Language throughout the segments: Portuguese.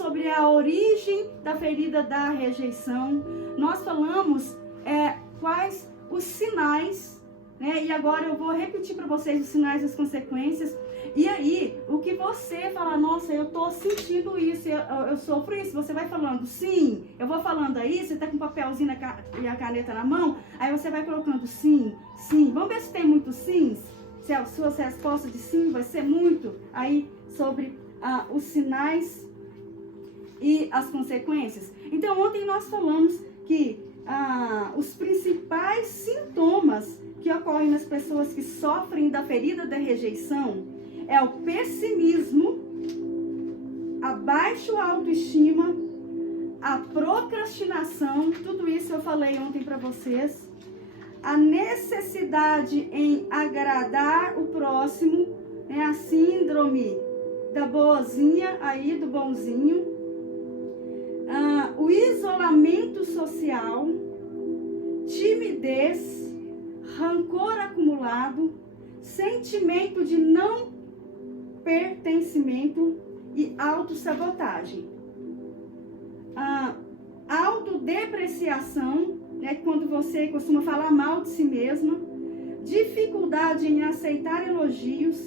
sobre a origem da ferida da rejeição. Nós falamos quais os sinais, né? E agora eu vou repetir para vocês os sinais e as consequências. E aí, o que você fala, nossa, eu tô sentindo isso, eu sofro isso, você vai falando sim, eu vou falando aí, você tá com o papelzinho e a caneta na mão, aí você vai colocando sim, sim. Vamos ver se tem muito sims, se a sua resposta de sim vai ser muito, aí sobre os sinais e as consequências. Então, ontem nós falamos que os principais sintomas que ocorrem nas pessoas que sofrem da ferida da rejeição é o pessimismo, a baixa autoestima, a procrastinação, tudo isso eu falei ontem para vocês, a necessidade em agradar o próximo, né, a síndrome da boazinha, aí do bonzinho, o isolamento social, timidez, rancor acumulado, sentimento de não pertencimento e autossabotagem. Autodepreciação, né, quando você costuma falar mal de si mesma, dificuldade em aceitar elogios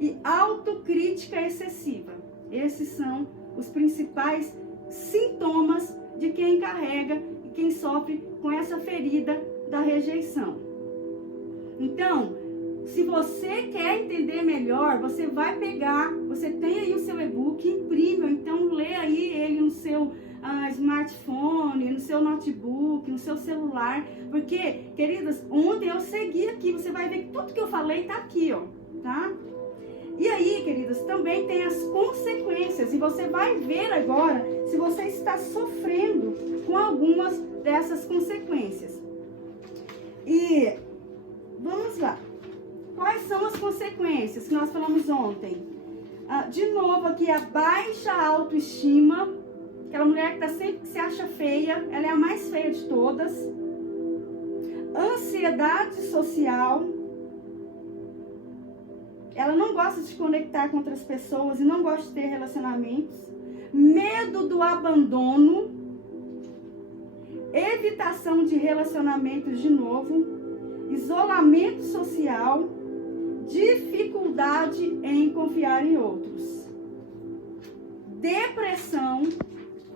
e autocrítica excessiva. Esses são os principais sintomas de quem carrega e quem sofre com essa ferida da rejeição. Então, se você quer entender melhor, você vai pegar, você tem aí o seu e-book, imprime, ou então lê aí ele no seu smartphone, no seu notebook, no seu celular, porque, queridas, ontem eu segui aqui, você vai ver que tudo que eu falei tá aqui, ó, tá? E aí, queridas, também tem as consequências, e você vai ver agora se você está sofrendo com algumas dessas consequências. E vamos lá. Quais são as consequências que nós falamos ontem? De novo aqui, a baixa autoestima. Aquela mulher que sempre se acha feia, ela é a mais feia de todas. Ansiedade social. Ela não gosta de se conectar com outras pessoas e não gosta de ter relacionamentos. Medo do abandono. Evitação de relacionamentos de novo. Isolamento social. Dificuldade em confiar em outros. Depressão.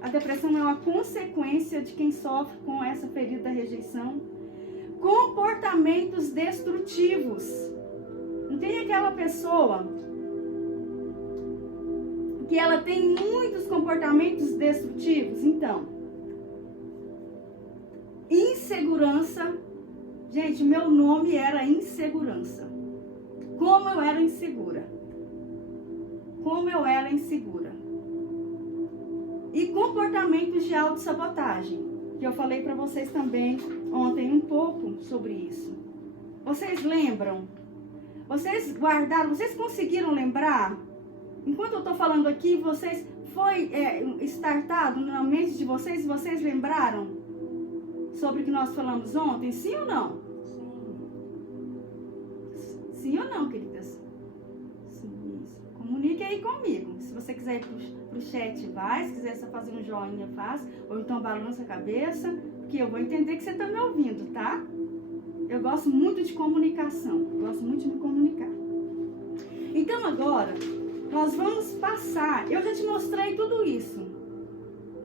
A depressão é uma consequência de quem sofre com essa ferida da rejeição. Comportamentos destrutivos. Não tem aquela pessoa que ela tem muitos comportamentos destrutivos? Então, insegurança. Gente, meu nome era insegurança. Como eu era insegura. Como eu era insegura. E comportamentos de autossabotagem, que eu falei para vocês também ontem um pouco sobre isso. Vocês lembram? Vocês guardaram? Vocês conseguiram lembrar? Enquanto eu estou falando aqui, vocês foi startado na mente de vocês? Vocês lembraram sobre o que nós falamos ontem? Sim ou não? Sim ou não, queridas? Sim, isso. Comunique aí comigo. Se você quiser ir pro chat, vai. Se quiser só fazer um joinha, faz. Ou então balança a cabeça, porque eu vou entender que você está me ouvindo, tá? Eu gosto muito de comunicação. Eu gosto muito de me comunicar. Então agora, nós vamos passar. Eu já te mostrei tudo isso.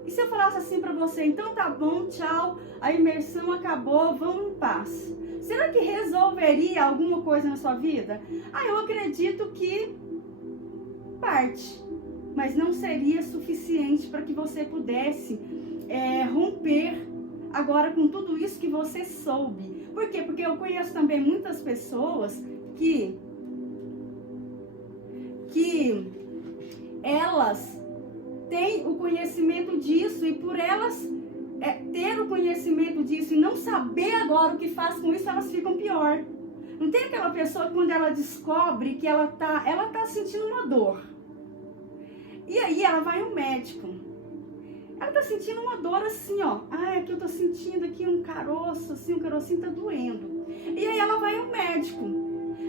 E se eu falasse assim pra você, então tá bom, tchau, a imersão acabou, vamos em paz. Será que resolveria alguma coisa na sua vida? Eu acredito que parte, mas não seria suficiente para que você pudesse romper agora com tudo isso que você soube. Por quê? Porque eu conheço também muitas pessoas que elas têm o conhecimento disso e por elas ter o conhecimento disso e não saber agora o que faz com isso, elas ficam pior. Não tem aquela pessoa que quando ela descobre que ela tá sentindo uma dor. E aí ela vai ao médico. Ela tá sentindo uma dor assim, ó. Aqui eu tô sentindo aqui um caroço, assim, um carocinho tá doendo. E aí ela vai ao médico.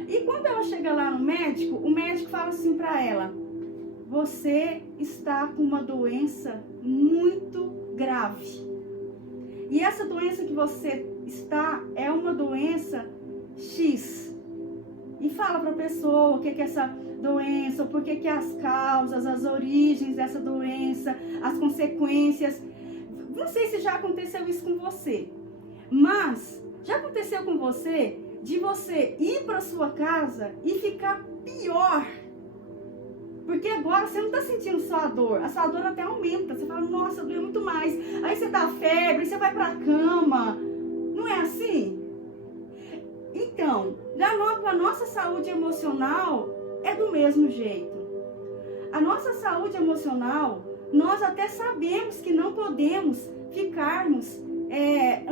E quando ela chega lá no médico, o médico fala assim pra ela: você está com uma doença muito grave. E essa doença que você está é uma doença X. E fala para a pessoa o que é essa doença, por que as causas, as origens dessa doença, as consequências. Não sei se já aconteceu isso com você, mas já aconteceu com você de você ir para sua casa e ficar pior? Porque agora você não está sentindo só a sua dor até aumenta. Você fala, nossa, doeu muito mais. Aí você dá febre, você vai para a cama. Não é assim? Então, a nossa saúde emocional é do mesmo jeito. A nossa saúde emocional, nós até sabemos que não podemos ficarmos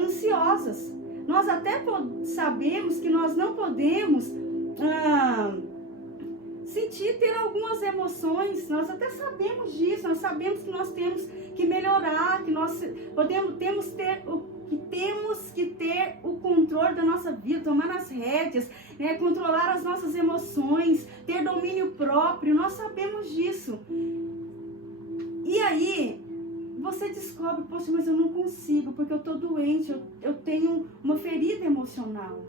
ansiosas. Nós até sabemos que nós não podemos ter algumas emoções. Nós até sabemos disso. Nós sabemos que nós temos que melhorar, que nós temos que ter o controle da nossa vida, tomar as rédeas, né? Controlar as nossas emoções, ter domínio próprio. Nós sabemos disso. E aí você descobre, poxa, mas eu não consigo, porque eu estou doente, eu tenho uma ferida emocional.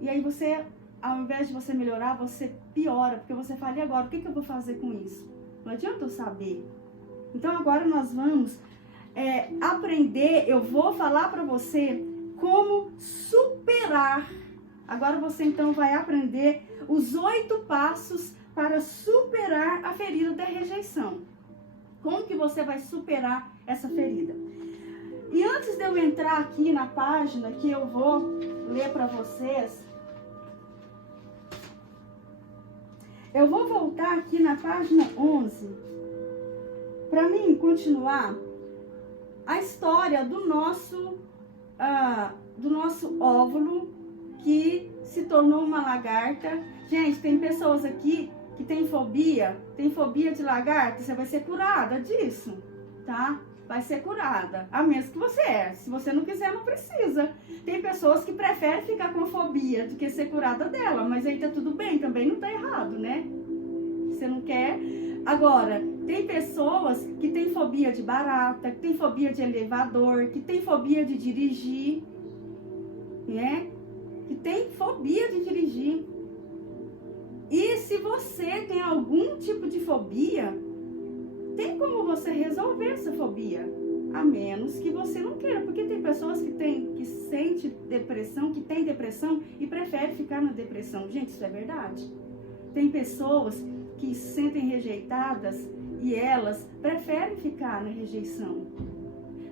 E aí você, ao invés de você melhorar, você piora, porque você fala, e agora, o que eu vou fazer com isso? Não adianta eu saber. Então agora nós vamos aprender, eu vou falar para você como superar. Agora você então vai aprender os 8 passos para superar a ferida da rejeição. Como que você vai superar essa ferida? E antes de eu entrar aqui na página que eu vou ler para vocês, eu vou voltar aqui na página 11 para mim continuar a história do nosso óvulo que se tornou uma lagarta. Gente, tem pessoas aqui que tem fobia de lagarta, você vai ser curada disso, tá? Vai ser curada, a menos que se você não quiser, não precisa. Tem pessoas que preferem ficar com fobia do que ser curada dela, mas aí tá tudo bem, também não tá errado, né? Você não quer. Agora, tem pessoas que têm fobia de barata, que têm fobia de elevador, que têm fobia de dirigir, né? Que tem fobia de dirigir. E se você tem algum tipo de fobia, tem como você resolver essa fobia, a menos que você não queira, porque tem pessoas que sentem depressão, que têm depressão e preferem ficar na depressão. Gente, isso é verdade. Tem pessoas que se sentem rejeitadas e elas preferem ficar na rejeição.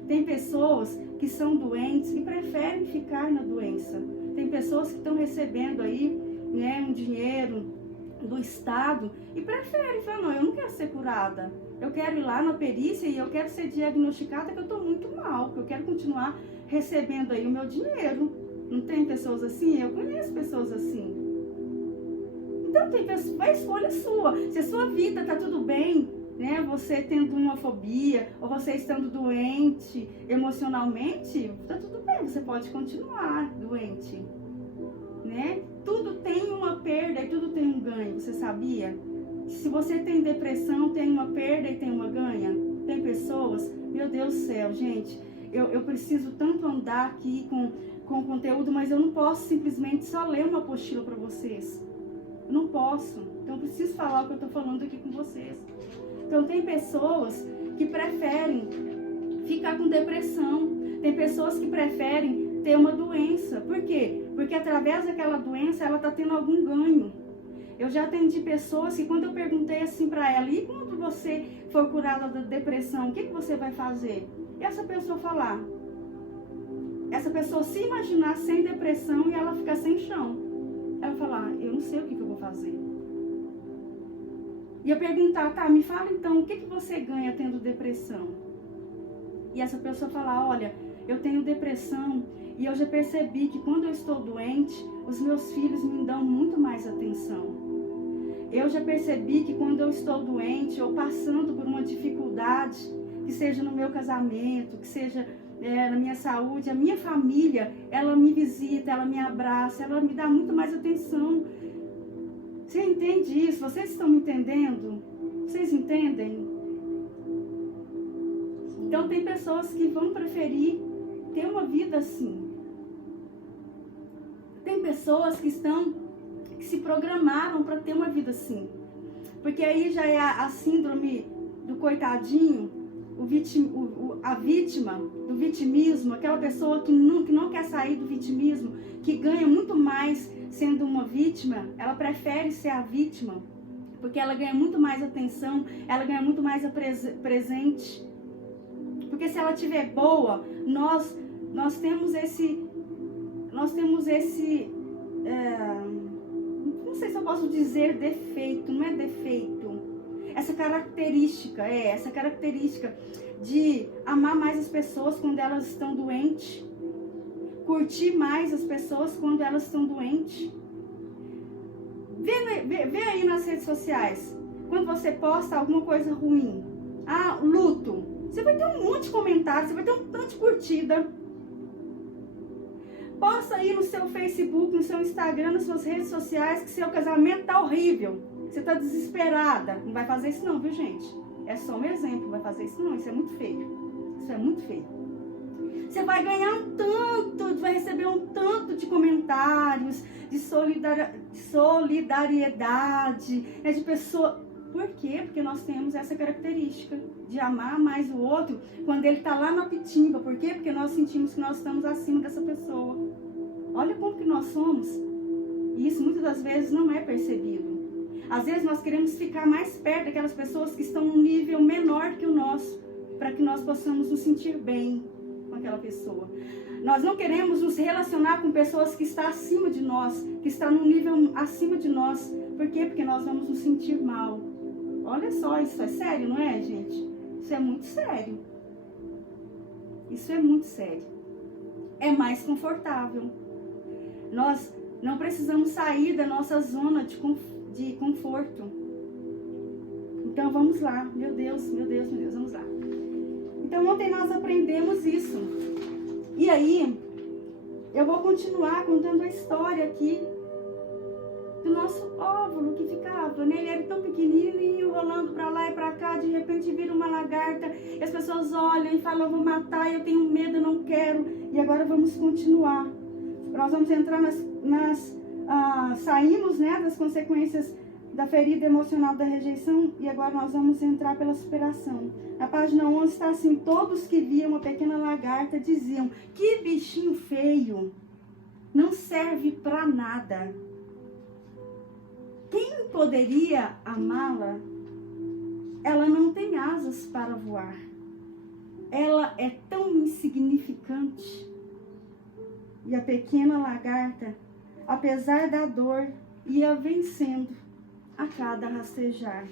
Tem pessoas que são doentes e preferem ficar na doença. Tem pessoas que estão recebendo aí, né, um dinheiro do Estado e preferem falar, não, eu não quero ser curada. Eu quero ir lá na perícia e eu quero ser diagnosticada que eu estou muito mal, que eu quero continuar recebendo aí o meu dinheiro. Não tem pessoas assim? Eu conheço pessoas assim. Então tem pessoas, é escolha sua. Se a sua vida está tudo bem, né, você tendo uma fobia ou você estando doente emocionalmente, está tudo bem, você pode continuar doente, né? Tudo tem uma perda e tudo tem um ganho, você sabia? Se você tem depressão, tem uma perda e tem uma ganha. Tem pessoas, meu Deus do céu, gente, eu preciso tanto andar aqui com conteúdo, mas eu não posso simplesmente só ler uma apostila para vocês. Eu não posso. Então eu preciso falar o que eu estou falando aqui com vocês. Então tem pessoas que preferem ficar com depressão. Tem pessoas que preferem ter uma doença. Por quê? Porque através daquela doença ela está tendo algum ganho. Eu já atendi pessoas que quando eu perguntei assim para ela, e quando você for curada da depressão, o que você vai fazer? E essa pessoa falar, essa pessoa se imaginar sem depressão e ela ficar sem chão. Ela falar, eu não sei o que eu vou fazer. E eu perguntar, tá, me fala então, o que você ganha tendo depressão? E essa pessoa falar, olha, eu tenho depressão e eu já percebi que quando eu estou doente, os meus filhos me dão muito mais atenção. Eu já percebi que quando eu estou doente ou passando por uma dificuldade, que seja no meu casamento, que seja na minha saúde, a minha família, ela me visita, ela me abraça, ela me dá muito mais atenção. Você entende isso? Vocês estão me entendendo? Vocês entendem? Então tem pessoas que vão preferir ter uma vida assim. Tem pessoas que se programaram para ter uma vida assim. Porque aí já é a síndrome do coitadinho, a vítima, do vitimismo, aquela pessoa que não quer sair do vitimismo, que ganha muito mais sendo uma vítima, ela prefere ser a vítima, porque ela ganha muito mais atenção, ela ganha muito mais presente. Porque se ela estiver boa, nós temos esse não sei se eu posso dizer defeito, não é defeito, essa característica de amar mais as pessoas quando elas estão doentes, curtir mais as pessoas quando elas estão doentes. Vê aí nas redes sociais, quando você posta alguma coisa ruim, luto, você vai ter um monte de comentários, você vai ter um tanto de curtida. Posta aí no seu Facebook, no seu Instagram, nas suas redes sociais que seu casamento tá horrível, você tá desesperada. Não vai fazer isso não, viu, gente? É só um exemplo, não vai fazer isso não, isso é muito feio. Isso é muito feio. Você vai ganhar um tanto, vai receber um tanto de comentários, de solidariedade, de pessoa. Por quê? Porque nós temos essa característica de amar mais o outro quando ele está lá na pitimba. Por quê? Porque nós sentimos que nós estamos acima dessa pessoa. Olha como que nós somos. E isso muitas das vezes não é percebido. Às vezes nós queremos ficar mais perto daquelas pessoas que estão num nível menor que o nosso, para que nós possamos nos sentir bem com aquela pessoa. Nós não queremos nos relacionar com pessoas que estão acima de nós, que estão num nível acima de nós. Por quê? Porque nós vamos nos sentir mal. Olha só, isso é sério, não é, gente? Isso é muito sério. Isso é muito sério. É mais confortável. Nós não precisamos sair da nossa zona de conforto. Então vamos lá. Meu Deus, vamos lá. Então ontem nós aprendemos isso. E aí, eu vou continuar contando a história aqui do nosso óvulo que ficava, né? Ele era tão pequenininho, rolando pra lá e pra cá, de repente vira uma lagarta, e as pessoas olham e falam, eu vou matar, eu tenho medo, eu não quero. E agora vamos continuar. Nós vamos entrar saímos, né, das consequências da ferida emocional da rejeição, e agora nós vamos entrar pela superação. Na página 11 está assim, todos que viam a pequena lagarta diziam, que bichinho feio, não serve pra nada. Quem poderia amá-la? Ela não tem asas para voar. Ela é tão insignificante. E a pequena lagarta, apesar da dor, ia vencendo a cada rastejar.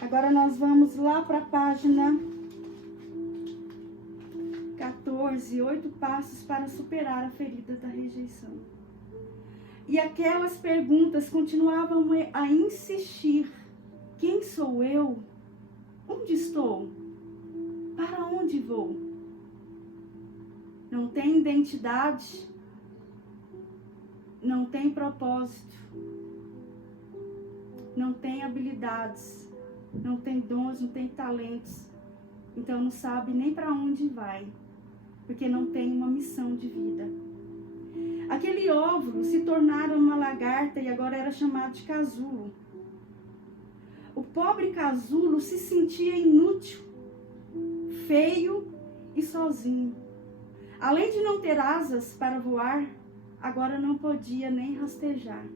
Agora nós vamos lá para a página 14, 8 passos para superar a ferida da rejeição. E aquelas perguntas continuavam a insistir. Quem sou eu? Onde estou? Para onde vou? Não tem identidade. Não tem propósito. Não tem habilidades. Não tem dons, não tem talentos. Então não sabe nem para onde vai. Porque não tem uma missão de vida. Aquele óvulo se tornara uma lagarta e agora era chamado de casulo. O pobre casulo se sentia inútil, feio e sozinho. Além de não ter asas para voar, agora não podia nem rastejar.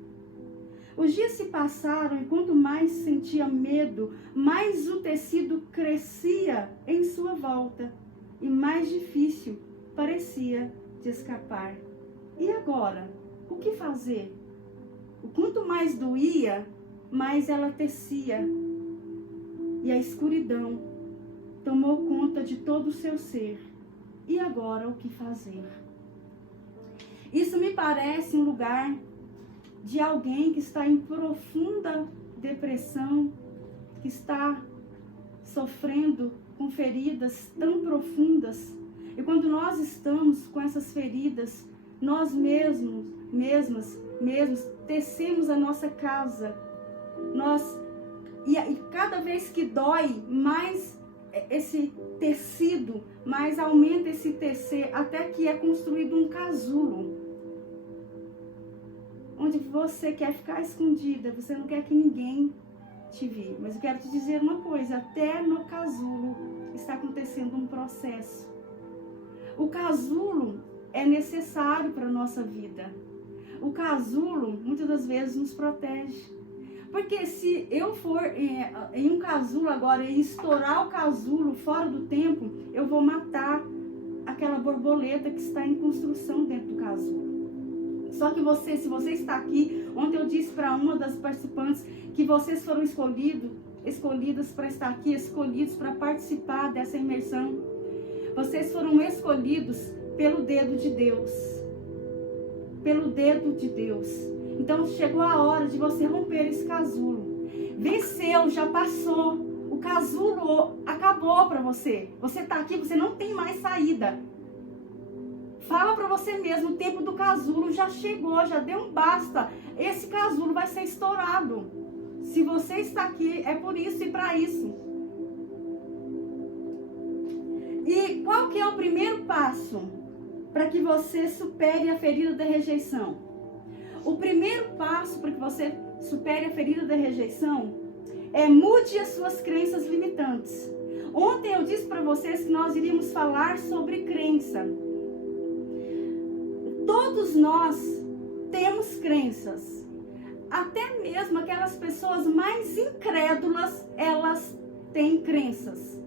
Os dias se passaram e quanto mais sentia medo, mais o tecido crescia em sua volta e mais difícil parecia de escapar. E agora, o que fazer? O quanto mais doía, mais ela tecia. E a escuridão tomou conta de todo o seu ser. E agora, o que fazer? Isso me parece um lugar de alguém que está em profunda depressão, que está sofrendo com feridas tão profundas. E quando nós estamos com essas feridas, nós mesmos tecemos a nossa casa. Nós E cada vez que dói, mais esse tecido, mais aumenta esse tecer, até que é construído um casulo. Onde você quer ficar escondida, você não quer que ninguém te vê. Mas eu quero te dizer uma coisa, até no casulo está acontecendo um processo. O casulo é necessário para a nossa vida. O casulo, muitas das vezes, nos protege. Porque se eu for em um casulo agora e estourar o casulo fora do tempo, eu vou matar aquela borboleta que está em construção dentro do casulo. Só que se você está aqui, ontem eu disse para uma das participantes que vocês foram escolhidas para estar aqui, escolhidos para participar dessa imersão. Vocês foram escolhidos pelo dedo de Deus. Pelo dedo de Deus. Então chegou a hora de você romper esse casulo. Venceu, já passou. O casulo acabou para você. Você está aqui, você não tem mais saída. Fala para você mesmo, o tempo do casulo já chegou, já deu um basta. Esse casulo vai ser estourado. Se você está aqui, é por isso e para isso. E qual que é o primeiro passo para que você supere a ferida da rejeição? O primeiro passo para que você supere a ferida da rejeição é mude as suas crenças limitantes. Ontem eu disse para vocês que nós iríamos falar sobre crença. Todos nós temos crenças. Até mesmo aquelas pessoas mais incrédulas, elas têm crenças.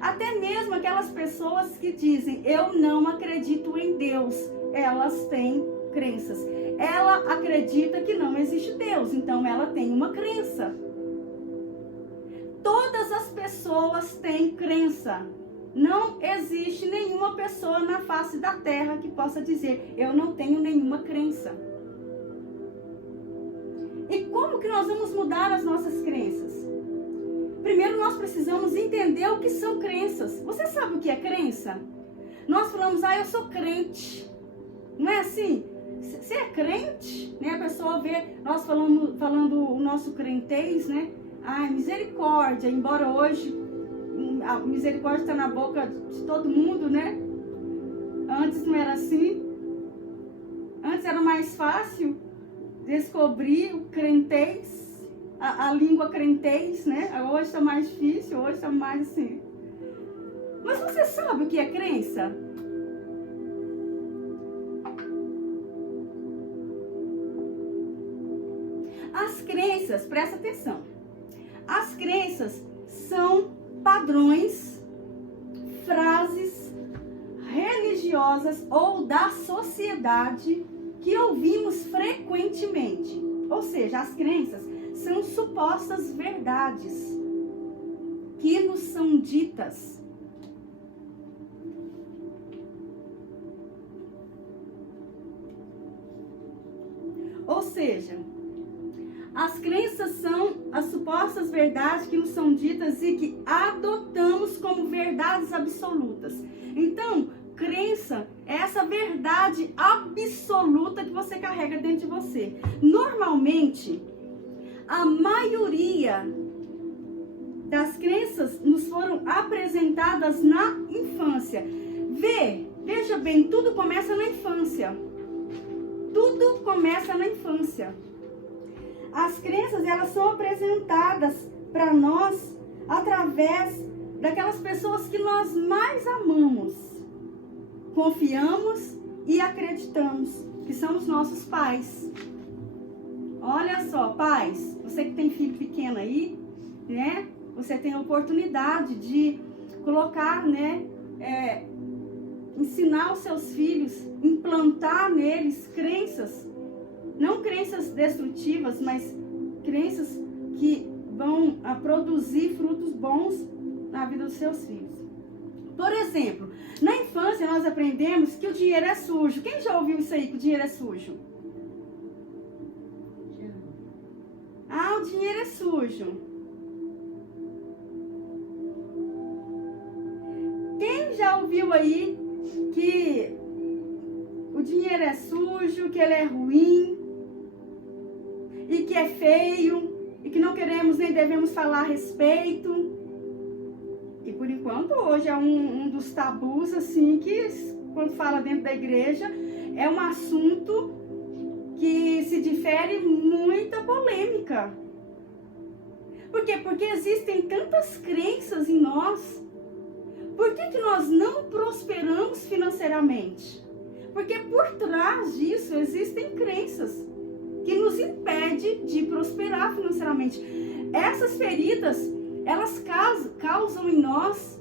Até mesmo aquelas pessoas que dizem, eu não acredito em Deus, elas têm crenças. Ela acredita que não existe Deus, então ela tem uma crença. Todas as pessoas têm crença. Não existe nenhuma pessoa na face da terra que possa dizer, eu não tenho nenhuma crença. E como que nós vamos mudar as nossas crenças? Primeiro nós precisamos entender o que são crenças. Você sabe o que é crença? Nós falamos, eu sou crente. Não é assim? Você é crente? Né? A pessoa vê nós falando o nosso crentez, né? Ai, misericórdia, embora hoje a misericórdia está na boca de todo mundo, né? Antes não era assim. Antes era mais fácil descobrir o crentez, a língua crentez, né? Hoje está mais difícil, hoje está mais assim. Mas você sabe o que é crença? As crenças, presta atenção. As crenças são padrões, frases religiosas ou da sociedade que ouvimos frequentemente. Ou seja, as crenças são supostas verdades que nos são ditas. Ou seja, as crenças são as supostas verdades que nos são ditas e que adotamos como verdades absolutas. Então, crença é essa verdade absoluta que você carrega dentro de você. Normalmente, a maioria das crenças nos foram apresentadas na infância. Veja bem, tudo começa na infância. Tudo começa na infância. As crenças, elas são apresentadas para nós através daquelas pessoas que nós mais amamos, confiamos e acreditamos, que são os nossos pais. Olha só, pais, você que tem filho pequeno aí, né? Você tem a oportunidade de colocar, né? Ensinar os seus filhos, implantar neles crenças. Não crenças destrutivas, mas crenças que vão produzir frutos bons na vida dos seus filhos. Por exemplo, na infância nós aprendemos que o dinheiro é sujo. Quem já ouviu isso aí, que o dinheiro é sujo? O dinheiro é sujo. Quem já ouviu aí que o dinheiro é sujo, que ele é ruim, e que é feio, e que não queremos nem devemos falar a respeito. E por enquanto hoje é um dos tabus, assim, que quando fala dentro da igreja, é um assunto que se difere muita polêmica. Por quê? Porque existem tantas crenças em nós. Por que nós não prosperamos financeiramente? Porque por trás disso existem crenças que nos impedem de prosperar financeiramente. Essas feridas, elas causam em nós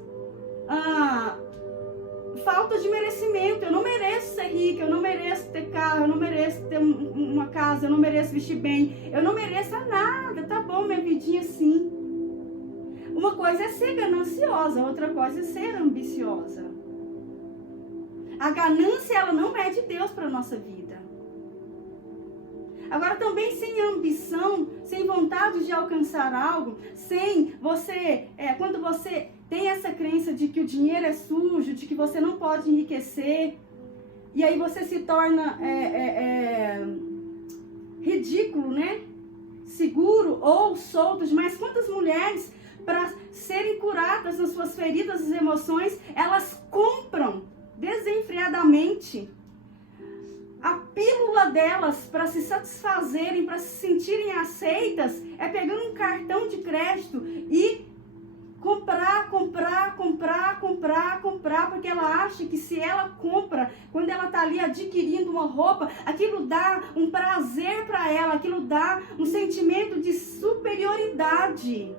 falta de merecimento. Eu não mereço ser rica, eu não mereço ter carro, eu não mereço ter uma casa, eu não mereço vestir bem, eu não mereço nada, tá bom, minha vidinha assim. Uma coisa é ser gananciosa, outra coisa é ser ambiciosa. A ganância, ela não é de Deus para a nossa vida. Agora, também sem ambição, sem vontade de alcançar algo, sem você, quando você tem essa crença de que o dinheiro é sujo, de que você não pode enriquecer, e aí você se torna ridículo, né? Seguro ou solto. Mas quantas mulheres, para serem curadas nas suas feridas e emoções, elas compram desenfreadamente a pílula delas para se satisfazerem, para se sentirem aceitas, é pegando um cartão de crédito e comprar, porque ela acha que se ela compra, quando ela está ali adquirindo uma roupa, aquilo dá um prazer para ela, aquilo dá um sentimento de superioridade.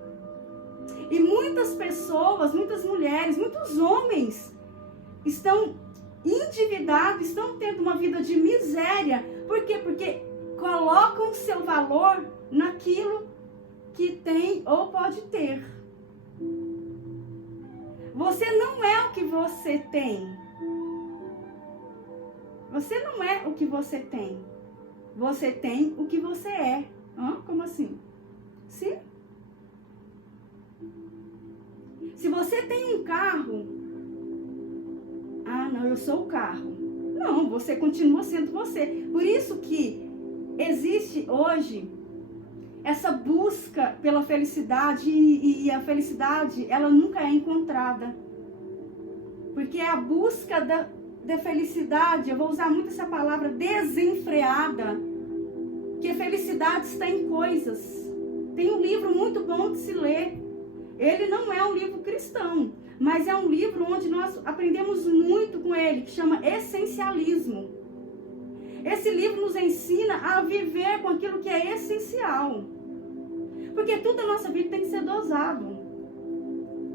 E muitas pessoas, muitas mulheres, muitos homens estão endividados, estão tendo uma vida de miséria. Por quê? Porque colocam o seu valor naquilo que tem ou pode ter. Você não é o que você tem. Você não é o que você tem. Você tem o que você é. Como assim? Sim. Se você tem um carro, não, eu sou o carro. Não, você continua sendo você. Por isso que existe hoje essa busca pela felicidade e a felicidade, ela nunca é encontrada. Porque a busca da felicidade, eu vou usar muito essa palavra, desenfreada, que a felicidade está em coisas. Tem um livro muito bom de se ler. Ele não é um livro cristão, mas é um livro onde nós aprendemos muito com ele, que chama Essencialismo. Esse livro nos ensina a viver com aquilo que é essencial. Porque tudo na nossa vida tem que ser dosado.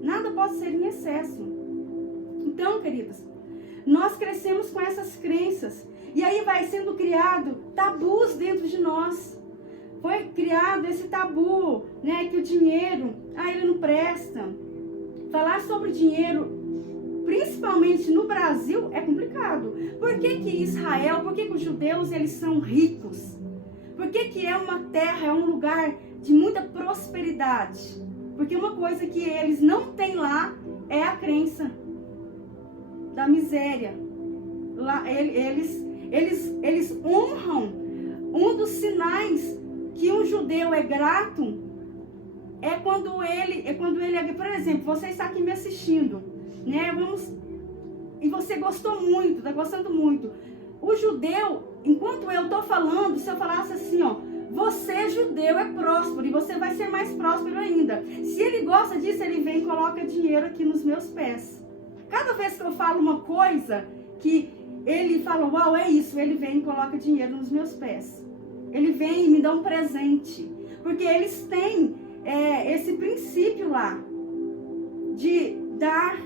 Nada pode ser em excesso. Então, queridas, nós crescemos com essas crenças. E aí vai sendo criado tabus dentro de nós. Foi criado esse tabu, né, que o dinheiro, ele não presta. Falar sobre dinheiro, principalmente no Brasil, é complicado. Por que Israel, por que os judeus, eles são ricos? Por que é uma terra, é um lugar de muita prosperidade? Porque uma coisa que eles não têm lá é a crença da miséria. Lá, eles honram um dos sinais que um judeu é grato é quando ele, por exemplo, você está aqui me assistindo, né? E você gostou muito, está gostando muito. O judeu, enquanto eu estou falando, se eu falasse assim, você judeu é próspero e você vai ser mais próspero ainda. Se ele gosta disso, ele vem e coloca dinheiro aqui nos meus pés. Cada vez que eu falo uma coisa que ele fala, uau, é isso, ele vem e coloca dinheiro nos meus pés. Ele vem e me dá um presente. Porque eles têm esse princípio lá de dar,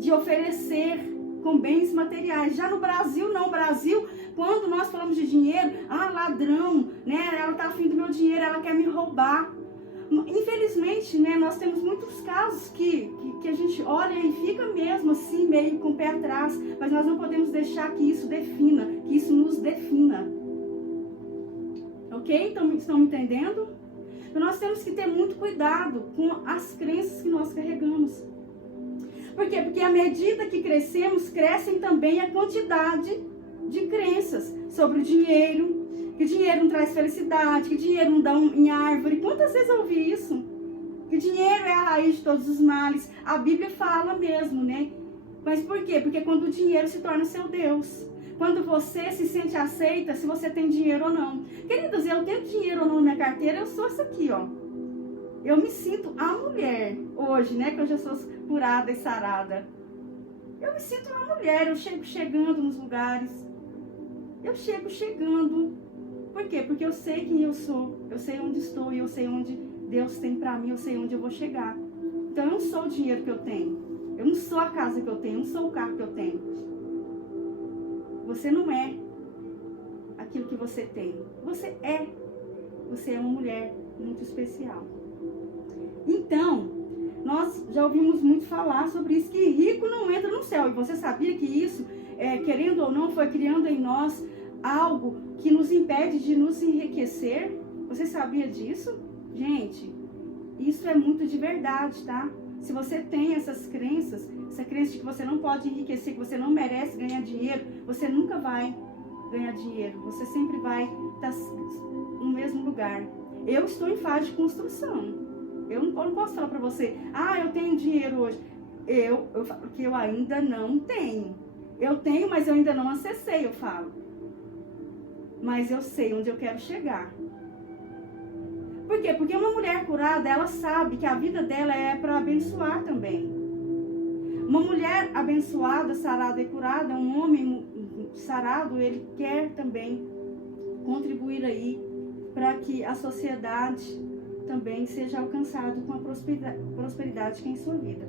de oferecer com bens materiais. Já no Brasil, não. No Brasil, quando nós falamos de dinheiro, ladrão, né? Ela está afim do meu dinheiro, ela quer me roubar. Infelizmente, né, nós temos muitos casos que a gente olha e fica mesmo assim, meio com o pé atrás. Mas nós não podemos deixar que isso defina, que isso nos defina. Ok? Então, estão me entendendo? Então, nós temos que ter muito cuidado com as crenças que nós carregamos. Por quê? Porque à medida que crescemos, crescem também a quantidade de crenças sobre o dinheiro, que dinheiro não traz felicidade, que dinheiro não dá em árvore. Quantas vezes eu ouvi isso? Que dinheiro é a raiz de todos os males. A Bíblia fala mesmo, né? Mas por quê? Porque quando o dinheiro se torna seu Deus. Quando você se sente aceita, se você tem dinheiro ou não. Queridos, eu tenho dinheiro ou não na minha carteira, eu sou essa aqui, ó. Eu me sinto a mulher hoje, né? Que eu já sou curada e sarada. Eu me sinto uma mulher, eu chego chegando nos lugares. Eu chego chegando. Por quê? Porque eu sei quem eu sou. Eu sei onde estou e eu sei onde Deus tem pra mim. Eu sei onde eu vou chegar. Então eu não sou o dinheiro que eu tenho. Eu não sou a casa que eu tenho. Eu não sou o carro que eu tenho. Você não é aquilo que você tem. Você é. Você é uma mulher muito especial. Então, nós já ouvimos muito falar sobre isso, que rico não entra no céu. E você sabia que isso, querendo ou não, foi criando em nós algo que nos impede de nos enriquecer? Você sabia disso? Gente, isso é muito de verdade, tá? Se você tem essas crenças, essa crença de que você não pode enriquecer, que você não merece ganhar dinheiro, você nunca vai ganhar dinheiro. Você sempre vai estar no mesmo lugar. Eu estou em fase de construção. Eu não posso falar para você, eu tenho dinheiro hoje. Eu falo que eu ainda não tenho. Eu tenho, mas eu ainda não acessei, eu falo. Mas eu sei onde eu quero chegar. Por quê? Porque uma mulher curada, ela sabe que a vida dela é para abençoar também. Uma mulher abençoada, sarada e curada, um homem sarado, ele quer também contribuir aí para que a sociedade também seja alcançado com a prosperidade que é em sua vida.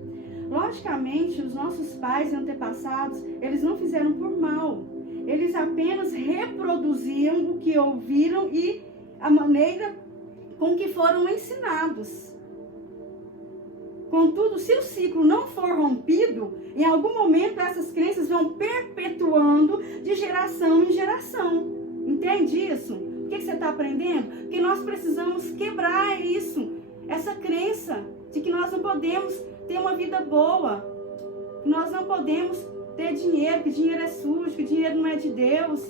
Logicamente, os nossos pais e antepassados, eles não fizeram por mal. Eles apenas reproduziam o que ouviram e a maneira com que foram ensinados. Contudo, se o ciclo não for rompido, em algum momento essas crenças vão perpetuando de geração em geração. Entende isso? O que você está aprendendo? Que nós precisamos quebrar isso, essa crença de que nós não podemos ter uma vida boa, que nós não podemos ter dinheiro, que dinheiro é sujo, que dinheiro não é de Deus.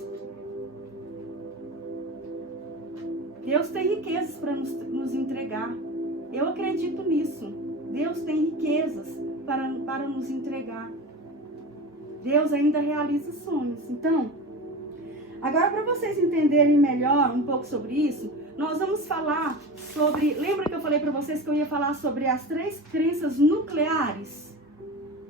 Deus tem riquezas para nos entregar. Eu acredito nisso. Deus tem riquezas para nos entregar. Deus ainda realiza sonhos. Então, agora, para vocês entenderem melhor um pouco sobre isso, nós vamos falar sobre... Lembra que eu falei para vocês que eu ia falar sobre as 3 crenças nucleares?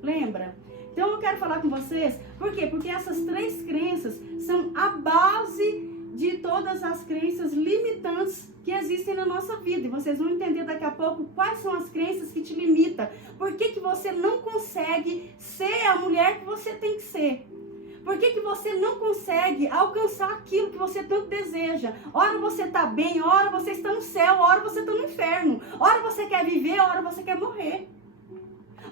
Lembra? Então, eu quero falar com vocês... Por quê? Porque essas 3 crenças são a base de todas as crenças limitantes que existem na nossa vida. E vocês vão entender daqui a pouco quais são as crenças que te limitam. Por que você não consegue ser a mulher que você tem que ser? Por que você não consegue alcançar aquilo que você tanto deseja? Ora você está bem, ora você está no céu, ora você está no inferno. Ora você quer viver, ora você quer morrer.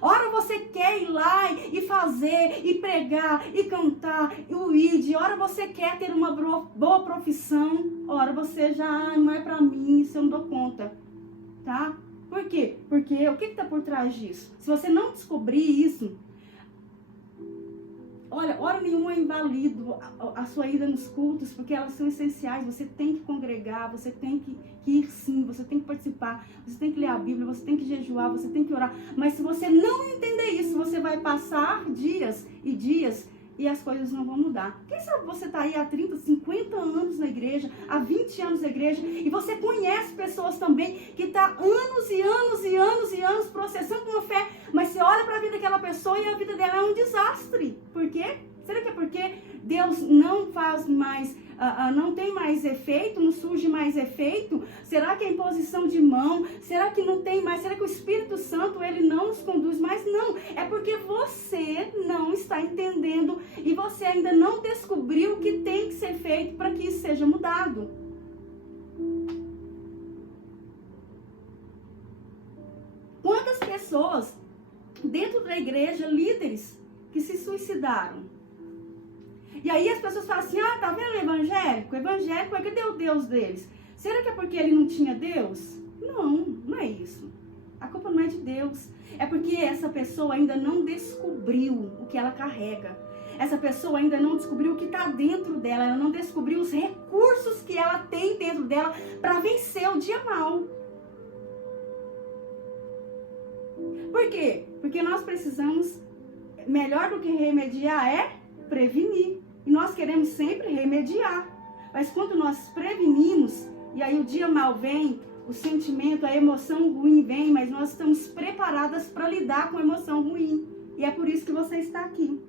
Ora você quer ir lá e fazer, e pregar, e cantar, e o id. Ora você quer ter uma boa profissão. Ora você já, não é pra mim, isso eu não dou conta. Tá? Por quê? Porque o que está por trás disso? Se você não descobrir isso... Olha, hora nenhuma é invalido a sua ida nos cultos, porque elas são essenciais. Você tem que congregar, você tem que ir sim, você tem que participar, você tem que ler a Bíblia, você tem que jejuar, você tem que orar. Mas se você não entender isso, você vai passar dias e dias e as coisas não vão mudar. Quem sabe você está aí há 30, 50 anos na igreja, há 20 anos na igreja, e você conhece pessoas também que estão anos e anos e anos e anos processando uma fé, mas você olha para a vida daquela pessoa e a vida dela é um desastre. Por quê? Será que é porque Deus não faz mais, não tem mais efeito, não surge mais efeito? Será que é imposição de mão? Será que não tem mais? Será que o Espírito Santo, ele não nos conduz mais? Não, é porque você não está entendendo e você ainda não descobriu o que tem que ser feito para que isso seja mudado. Quantas pessoas dentro da igreja, líderes, que se suicidaram? E aí as pessoas falam assim, tá vendo o evangélico? O evangélico, cadê o Deus deles? Será que é porque ele não tinha Deus? Não, não é isso. A culpa não é de Deus. É porque essa pessoa ainda não descobriu o que ela carrega. essa pessoa ainda não descobriu o que está dentro dela, ela não descobriu os recursos que ela tem dentro dela para vencer o dia mal. Por quê? Porque nós precisamos, melhor do que remediar é prevenir. E nós queremos sempre remediar. Mas quando nós prevenimos, e aí o dia mal vem, o sentimento, a emoção ruim vem, mas nós estamos preparadas para lidar com a emoção ruim. E é por isso que você está aqui.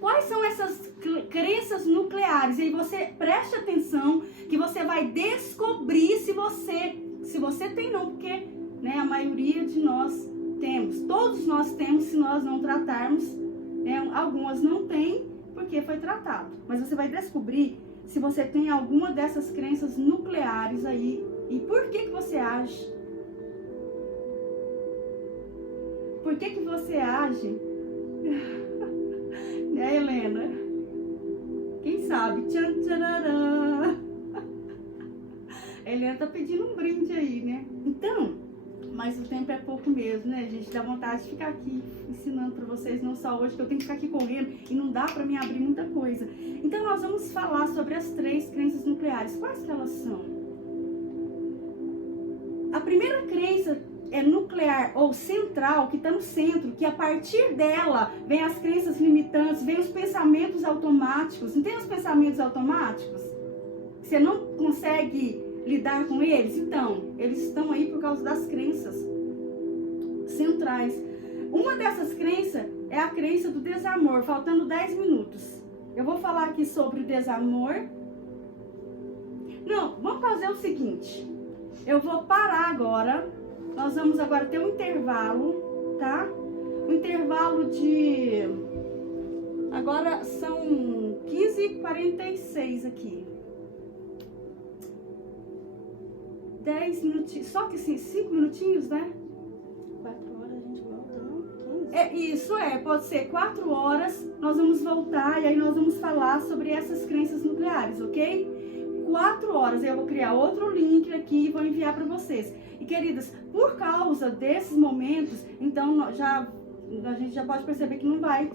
Quais são essas crenças nucleares? E aí você preste atenção que você vai descobrir se você tem não, porque né, a maioria de nós temos, todos nós temos se nós não tratarmos, né, algumas não têm porque foi tratado. Mas você vai descobrir se você tem alguma dessas crenças nucleares aí e por que você age. Por que você age? Né, Helena? Quem sabe? Tchan, tchararã. A Helena tá pedindo um brinde aí, né? Então, mas o tempo é pouco mesmo, né, gente? Dá vontade de ficar aqui ensinando pra vocês, não só hoje, que eu tenho que ficar aqui correndo e não dá pra me abrir muita coisa. Então, nós vamos falar sobre as 3 crenças nucleares. Quais que elas são? A primeira crença é nuclear ou central, que está no centro, que a partir dela vem as crenças limitantes, vem os pensamentos automáticos. Não tem os pensamentos automáticos? Você não consegue lidar com eles? Então, eles estão aí por causa das crenças centrais. Uma dessas crenças é a crença do desamor, faltando 10 minutos. Eu vou falar aqui sobre o desamor. Não, vamos fazer o seguinte. Eu vou parar agora. Nós vamos agora ter um intervalo, tá? Um intervalo de... Agora são 15h46 aqui. 10 minutinhos, só que assim, 5 minutinhos, né? 4 horas a gente volta, não? 15? É, isso pode ser 4 horas, nós vamos voltar e aí nós vamos falar sobre essas crenças nucleares, ok? 4 horas, eu vou criar outro link aqui e vou enviar para vocês. E queridas, por causa desses momentos, então a gente já pode perceber que não vai